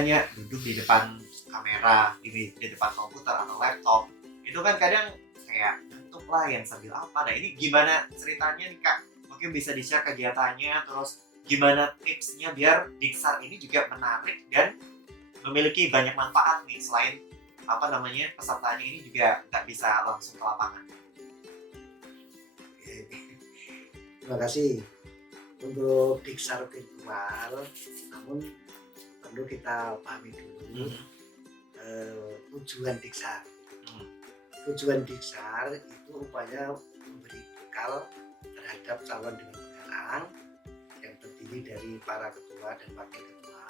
hanya duduk di depan kamera, di depan komputer atau laptop, itu kan kadang kayak ngantuk lah yang sambil apa. Nah ini gimana ceritanya nih Kak? Mungkin bisa di-share kegiatannya, terus gimana tipsnya biar Diksar ini juga menarik dan memiliki banyak manfaat nih selain apa namanya pesertanya ini juga nggak bisa langsung ke lapangan. Oke. Terima kasih untuk Diksar virtual, namun perlu kita pahami dulu tujuan Diksar. Tujuan Diksar itu upaya memberi bekal terhadap calon dewan penggarang yang terdiri dari para ketua dan wakil ketua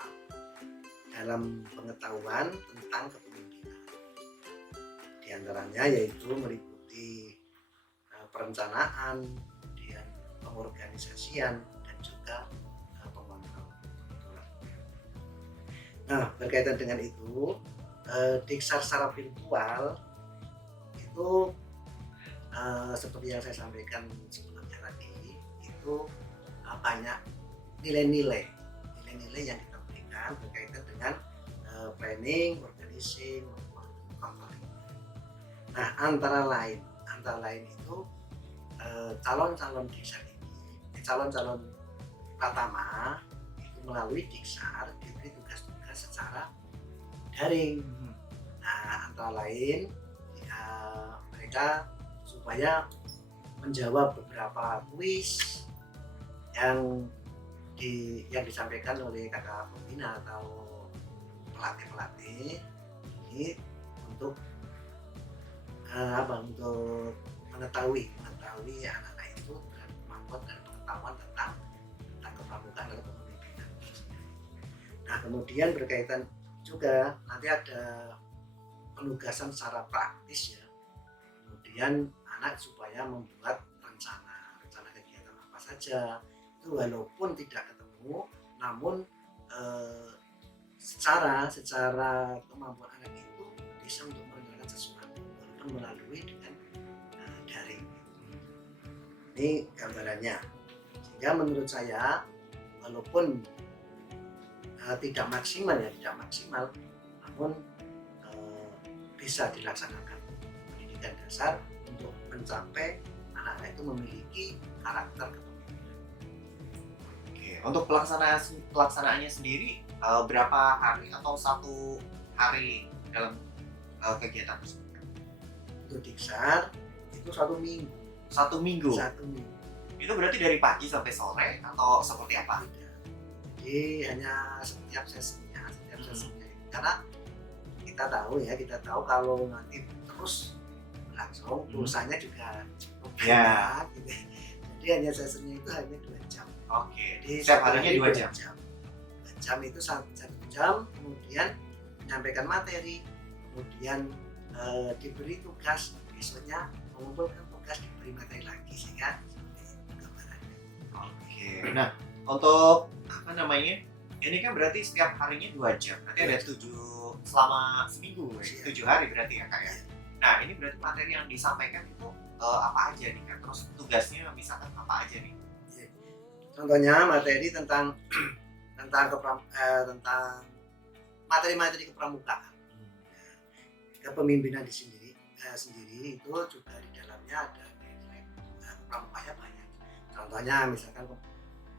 dalam pengetahuan tentang kepemimpinan. Di antaranya yaitu meliputi perencanaan, kemudian pengorganisasian dan juga pengontrol. Nah, berkaitan dengan itu, Diksar secara virtual itu seperti yang saya sampaikan sebelumnya tadi, itu banyak nilai-nilai yang kita berikan berkaitan dengan planning, organizing, maupun controlling. Nah, antara lain itu calon-calon Diksar ini, calon-calon pertama itu melalui Diksar diberi tugas-tugas secara daring. Nah, antara lain mereka supaya menjawab beberapa kuis yang disampaikan oleh kakak pembina atau pelatih ini untuk untuk mengetahui anak-anak itu dengan kemampuan dan pengetahuan tentang kepramukaan dan kepemimpinan. Nah, kemudian berkaitan juga nanti ada penugasan secara praktis ya. Kemudian anak supaya membuat rencana kegiatan apa saja itu walaupun tidak ketemu, namun secara kemampuan anak itu bisa untuk mengerjakan sesuatu walaupun melalui dengan daring. Ini gambarannya. Sehingga menurut saya walaupun tidak maksimal, namun bisa dilaksanakan pendidikan dasar untuk mencapai anak-anak itu memiliki karakter kepemimpinan. Oke, untuk pelaksanaannya sendiri berapa hari atau 1 hari dalam kegiatan tersebut? Untuk Diksar itu 1 minggu. 1 minggu. 1 minggu. Itu berarti dari pagi sampai sore atau seperti apa? Jadi hanya setiap sesinya karena kita tahu kalau nanti terus berlangsung pulsanya juga cukup banyak gitu. Jadi hanya sesinya itu hanya 2 jam. Oke. Jadi Setiap harinya 2 jam. 2 jam itu 1 jam, kemudian menyampaikan materi, kemudian diberi tugas, besoknya mengumpulkan tugas, diberi materi lagi, sehingga seperti itu gambarannya. Oke. Nah, untuk apa namanya? Ini kan berarti setiap harinya 2 jam. Berarti ada 7 selama seminggu, 7 hari berarti ya Kak ya. Nah, ini berarti materi yang disampaikan itu apa aja nih Kak? Terus tugasnya misalkan apa aja nih? Contohnya materi tentang materi-materi kepramukaan. Kepemimpinan sendiri itu juga di dalamnya ada nilai kepramukaannya banyak. Contohnya misalkan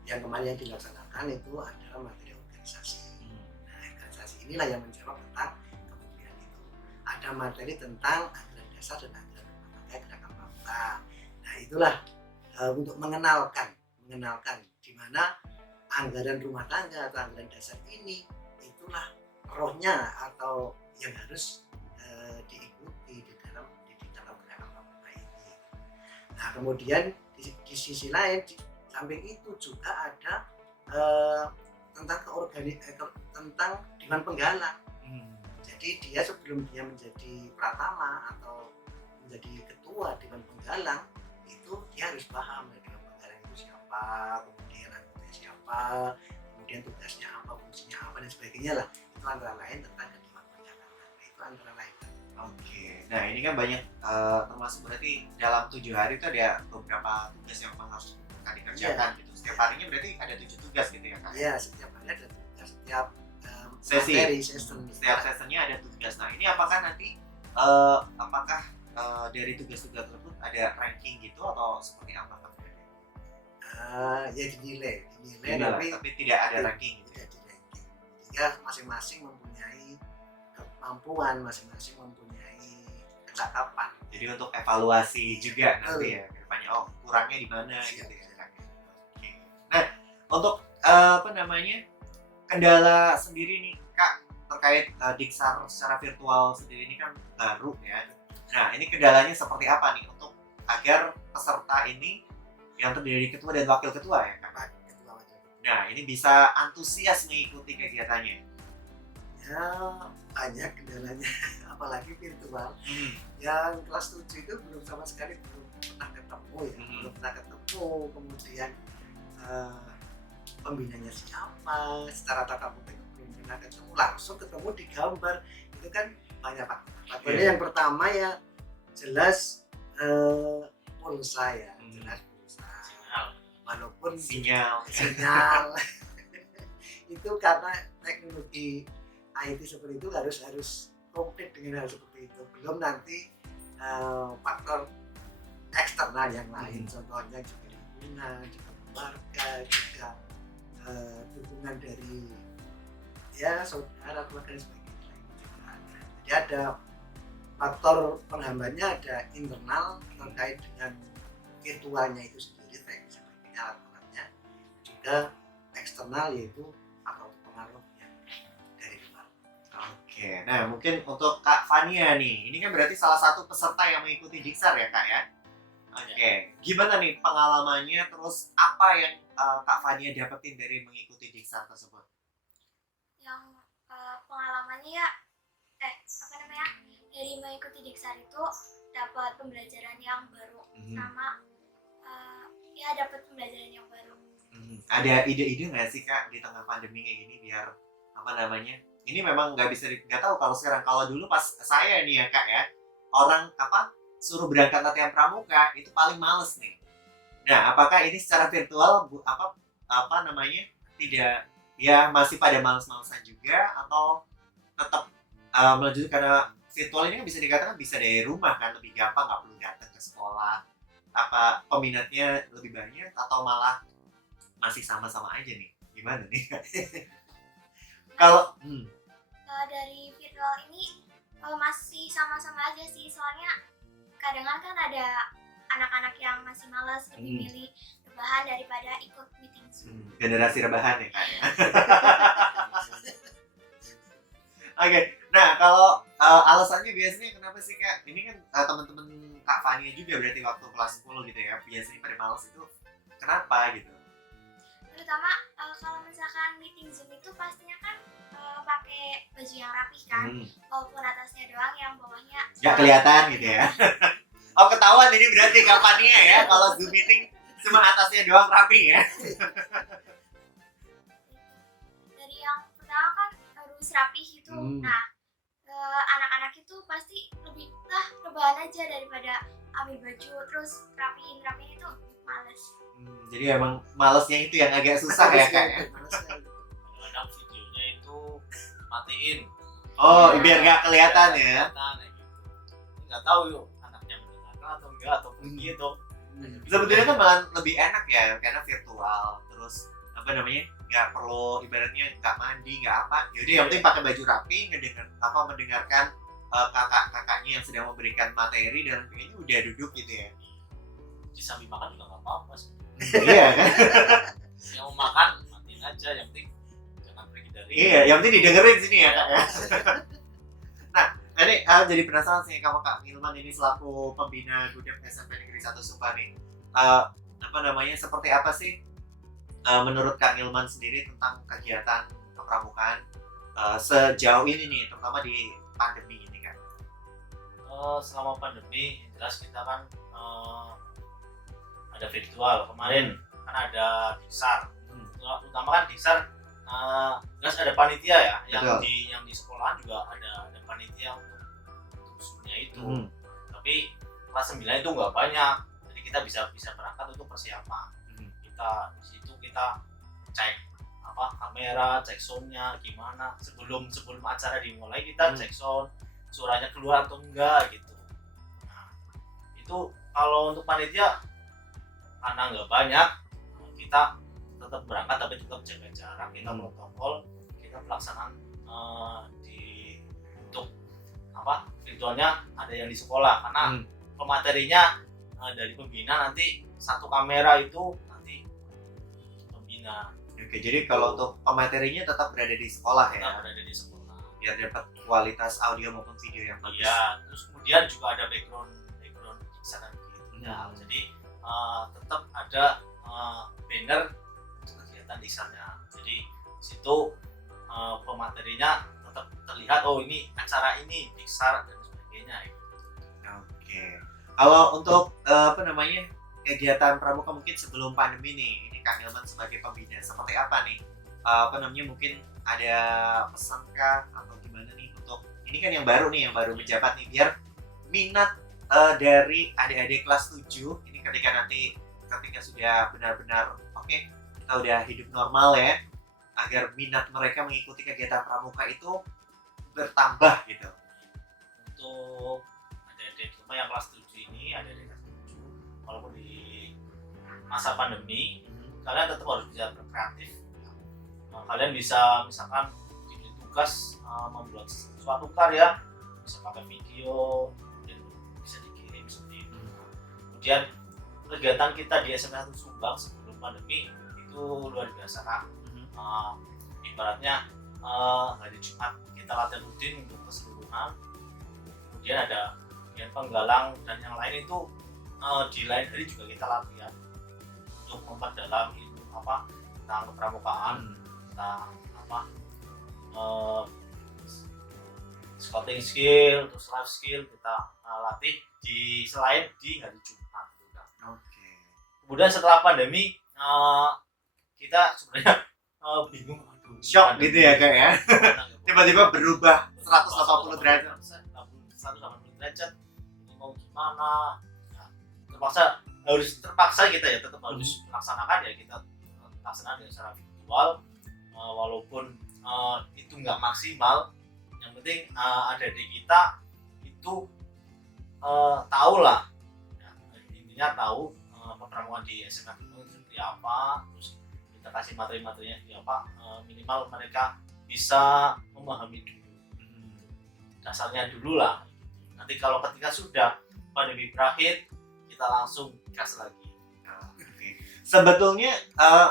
yang kemarin yang dilaksanakan itu adalah materi organisasi. Nah, organisasi inilah yang menjawab tentang kepemimpinan itu. Ada materi tentang anggaran dasar dan anggaran rumah tangga gerakan pramuka. Nah, itulah untuk mengenalkan di mana anggaran rumah tangga atau anggaran dasar ini itulah rohnya atau yang harus diikuti di dalam gerakan pramuka ini. Nah, kemudian di sisi lain di samping itu juga ada tentang tentang dewan penggalang. Jadi dia sebelum dia menjadi pratama atau menjadi ketua dewan penggalang itu dia harus paham dewan penggalang itu siapa, kemudian anggotanya siapa, kemudian tugasnya apa, fungsinya apa dan sebagainya lah. Itu antara lain tentang dewan penggalang. Itu antara lain. Oke. Nah, ini kan banyak termasuk berarti dalam 7 hari itu ada beberapa tugas yang memang harus dikerjakan gitu. Setiap harinya berarti ada 7 tugas gitu ya Kak? Iya, setiap hari ada tugas. Setiap sesi. materi session. Setiap sessionnya ada tugas. Nah ini apakah nanti apakah dari tugas-tugas tersebut ada ranking gitu atau seperti apa? Ya dinilai Tapi tidak ada ranking gitu. tidak di ranking. Sehingga masing-masing mempunyai kemampuan, masing-masing mempunyai kecakapan. Jadi untuk evaluasi juga nanti ya kedepannya, oh kurangnya di mana gitu ya. Oke. Nah untuk kendala sendiri nih Kak terkait Diksar secara virtual sendiri ini kan baru ya. Nah ini kendalanya seperti apa nih untuk agar peserta ini yang terdiri dari ketua dan wakil ketua ya Kak? Nah ini bisa antusias mengikuti kegiatannya. Ya banyak kendalanya, apalagi virtual. Yang kelas 7 itu belum sama sekali belum pernah ketemu ya, belum pernah ketemu. Kemudian pembinanya siapa, secara tatap muka belum pernah ketemu, langsung ketemu di gambar. Itu kan banyak faktornya. Yang pertama ya jelas pulsa ya, jelas pulsa. Walaupun Sinyal. Itu karena teknologi IT seperti itu harus komplit dengan hal seperti itu. Belum nanti faktor eksternal yang lain, contohnya juga lingkungan, juga keluarga, juga dukungan dari ya saudara, keluarga dan sebagainya. Jadi ada faktor penghambatnya, ada internal terkait dengan virtualnya itu sendiri, teknis seperti alat-alatnya, juga eksternal yaitu faktor pengaruh yang dari luar. Oke, nah mungkin untuk Kak Fania nih, ini kan berarti salah satu peserta yang mengikuti Diksar ya Kak ya? Oke, gimana nih pengalamannya, terus apa yang Kak Fania dapetin dari mengikuti Diksar tersebut? Yang pengalamannya ya, dari mengikuti Diksar itu dapat pembelajaran yang baru, sama ya dapat pembelajaran yang baru. Ada ide-ide nggak sih Kak di tengah pandemi kayak gini biar ini memang nggak tahu kalau sekarang, kalau dulu pas saya nih ya Kak ya, orang suruh berangkat latihan pramuka itu paling males nih. Nah apakah ini secara virtual tidak ya masih pada males-malesan juga, atau tetap melanjut karena virtual ini kan bisa dikatakan bisa dari rumah kan, lebih gampang, nggak perlu datang ke sekolah, peminatnya lebih banyak, atau malah masih sama-sama aja nih, gimana nih? Kalau dari virtual ini masih sama-sama aja sih, soalnya kadang kan ada anak-anak yang masih malas, lebih milih rebahan daripada ikut meeting Zoom. Generasi rebahan ya Kak ya. Oke, nah kalau alasannya biasanya kenapa sih Kak? Ini kan teman-teman Kak Fania juga berarti waktu kelas 10 gitu ya, biasanya pada malas itu kenapa gitu? Terutama kalau misalkan meeting Zoom itu pastinya kan pakai baju yang rapih kan, walaupun atasnya doang, yang bawahnya nggak kelihatan gitu ya. Oh ketahuan ini berarti Kak Fania ya, kalau Zoom meeting cuma atasnya doang rapi ya. Dari yang pertama kan harus rapih gitu. Nah anak-anak itu pasti lebih rebahan aja daripada ambil baju terus rapiin itu males. Jadi emang malesnya itu yang agak susah ya Kak ya. Kadang videonya itu matiin. Oh biar nggak kelihatan ya. Nggak tahu yuk anaknya mendengarkan atau enggak, atau pergi itu. Sebetulnya kan malah lebih enak ya karena virtual, terus nggak perlu, ibaratnya nggak mandi nggak apa, yaudah yang penting pakai baju rapi, mendengarkan kakak-kakaknya yang sedang memberikan materi dan kayaknya udah duduk gitu ya. Di sambil makan juga nggak apa-apa sih. Iya kan? Yang mau makan matiin aja, yang penting jangan pergi dari. Iya, yang penting didengerin sini ya Kak ya. Nah, ini jadi penasaran sih kamu Kak Nilman ini selaku pembina GUDEP SMP Negeri 1 Sumbar nih. Seperti apa sih menurut Kak Nilman sendiri tentang kegiatan kepramukaan sejauh ini nih, terutama di pandemi ini Kak? Selama pandemi jelas kita kan ada virtual. Kemarin kan ada Diksar, utama kan Diksar jelas ada panitia ya. Yang di sekolahan juga ada panitia untuk Zoom-nya itu. Tapi kelas 9 itu nggak banyak, jadi kita bisa berangkat untuk persiapan. Kita di situ kita cek kamera, cek soundnya gimana sebelum acara dimulai kita cek sound suaranya keluar atau enggak gitu. Nah, itu kalau untuk panitia karena nggak banyak kita tetap berangkat tapi tetap jaga jarak, kita protokol, kita pelaksanaan di untuk virtualnya ada yang di sekolah karena pematerinya dari pembina nanti satu kamera itu nanti pembina. Oke, jadi kalau untuk pematerinya tetap berada di sekolah ya? Tetap berada di sekolah. Biar dapat kualitas audio maupun video yang bagus. Iya, terus kemudian juga ada background sana gitu. Nah, jadi tetap ada banner kegiatan desainnya. Jadi situ pematerinya tetap terlihat ini acara ini Pixar dan sebagainya. Oke. Kalau untuk kegiatan pramuka mungkin sebelum pandemi nih, ini Kak Hilman sebagai pembina seperti apa nih? Mungkin ada pesan kah atau gimana nih untuk ini kan yang baru menjabat nih, biar minat dari adik-adik kelas 7 ini ketika sudah benar-benar kita udah hidup normal ya, agar minat mereka mengikuti kegiatan pramuka itu bertambah gitu. Untuk adik-adik yang kelas 7 ini, adik-adik kelas 7 walaupun di masa pandemi kalian tetap harus bisa berkreatif. Kalian bisa misalkan diberi tugas membuat suatu karya, bisa pakai video dan bisa dikirim seperti itu. Kemudian kegiatan kita di SMA 1 Subang sebelum pandemi itu luar biasa Kak. Ibaratnya hari Jumat kita latihan rutin untuk keseluruhan, kemudian ada kegiatan penggalang dan yang lain itu di lain hari juga kita latihan untuk memperdalam ilmu tentang kepramukaan, tentang scouting skill, terus life skill kita latih selain di hari Jumat. Oke. Kemudian setelah pandemi kita sebenarnya bingung, shock gitu ya Kak ya. Tiba-tiba berubah 180 derajat. 180 derajat. Ini mau gimana? Terpaksa kita ya tetap harus melaksanakan ya, kita laksanakan secara virtual walaupun itu nggak maksimal. Yang penting adik-adik kita itu tahu lah ya, intinya tahu pepramukaan di SMA itu seperti apa, terus kita kasih materi-materinya seperti apa, minimal mereka bisa memahami dulu dasarnya dulu lah. Nanti kalau ketika sudah pandemi berakhir kita langsung gas lagi. Sebetulnya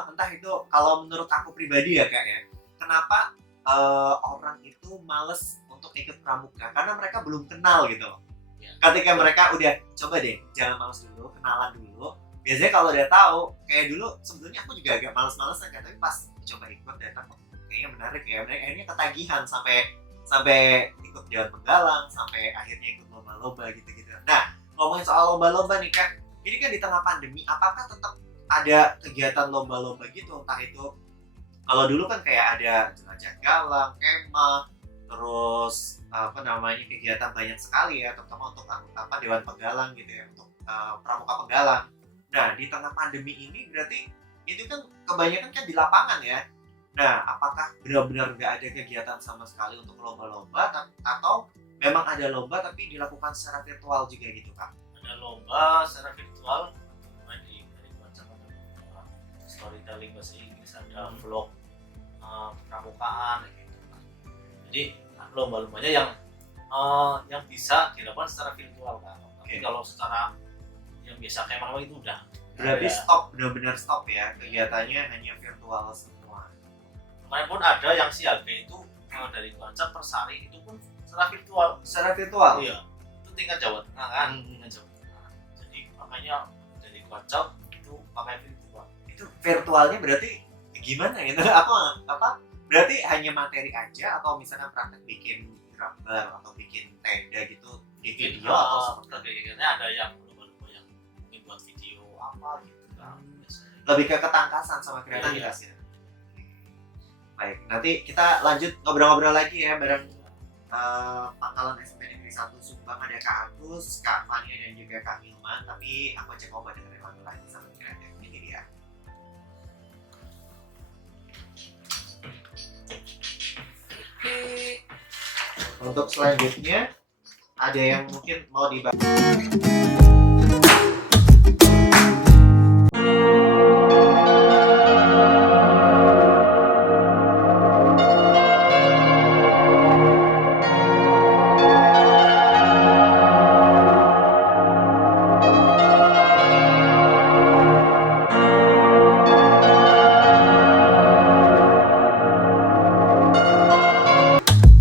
entah itu kalau menurut aku pribadi ya Kak ya, kenapa orang itu males untuk ikut pramuka, karena mereka belum kenal gitu loh. Ketika mereka udah coba deh, jangan males dulu, kenalan dulu. Biasanya kalau udah tahu, kayak dulu sebetulnya aku juga agak males-malesan kan, tapi pas coba ikut datang kayaknya menarik ya, akhirnya ketagihan sampai ikut Dewan Penggalang, sampai akhirnya ikut lomba-lomba gitu-gitu. Nah, ngomongin soal lomba-lomba nih Kak, ini kan di tengah pandemi, apakah tetap ada kegiatan lomba-lomba gitu? Entah itu kalau dulu kan kayak ada jelajah galang, kemah, terus kegiatan banyak sekali ya, terutama untuk Dewan Penggalang gitu ya, untuk pramuka penggalang. Nah, di tengah pandemi ini berarti itu kan kebanyakan kan di lapangan ya. Nah, apakah benar-benar nggak ada kegiatan sama sekali untuk lomba-lomba, atau memang ada lomba tapi dilakukan secara virtual juga gitu Kak? Ada lomba secara virtual, dari macam storytelling bahasa Inggris, ada vlog pramukaan gitu. Jadi lomba-lombanya yang bisa dilakukan secara virtual kan. Tapi kalau secara yang biasa kayak malam itu udah berarti stop, benar-benar stop ya, kegiatannya hanya virtual semua. Kemarin pun ada yang siaga itu dari Cuaca Persari itu pun secara virtual. Iya, itu tingkat Jawa Tengah kan, tingkat Jawa Tengah. Jadi makanya dari Cuaca itu pakai virtual. Itu virtualnya berarti gimana gitu? Berarti hanya materi aja, atau misalnya praktek bikin gambar atau bikin tenda gitu di video atau seperti itu? Ada yang yang mungkin buat video apa gitu kan. Lebih ke ketangkasan sama kreativitas ya. Baik, nanti kita lanjut ngobrol-ngobrol lagi ya bareng Pangkalan SMP Negeri 1 Subang. Ada Kak Agus, Kak Fania dan juga Kak Hilman. Tapi aku ajak ngobrol dengerin lagu lagi sama kreatif ini dia. Untuk selanjutnya ada yang mungkin mau dibahas.